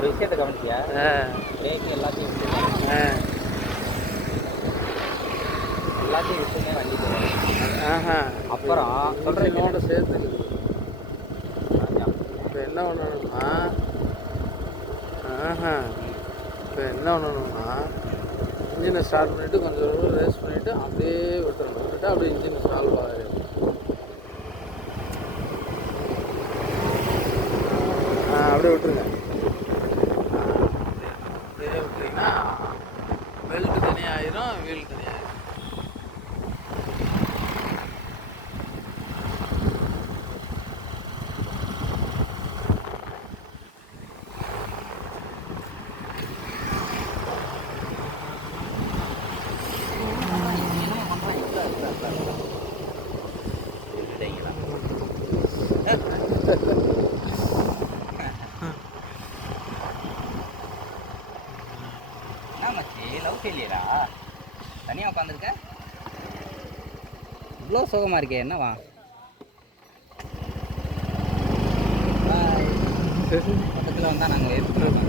ஒரு விஷயத்தை கவனிச்சியா? பிரேக் எல்லாத்தையும் விட்டுமே வண்டி போகும். அப்புறம் சொல்கிறேன் சேர்த்து இப்போ என்ன பண்ணணும்னா இப்போ என்ன பண்ணணும்னா இன்ஜினை ஸ்டார்ட் பண்ணிவிட்டு கொஞ்சம் ரேஸ் பண்ணிவிட்டு அப்படியே விட்டுறணும். அப்படியே இன்ஜின் சால்வ் ஆகிடும். அப்படியே விட்டுருங்க. அப்படியே விட்டுறீங்கன்னா பெல்ட் தனியாக ஆயிரும், வீல் தனியாக ஆயிரும். என்ன மச்சி லவ் ஃபெயிலியரா? தனியாக உட்காந்துருக்க, இவ்வளோ சுகமாக இருக்கே, என்னவா? பக்கத்தில் வந்தால் நாங்கள் எடுத்துருக்கோம்.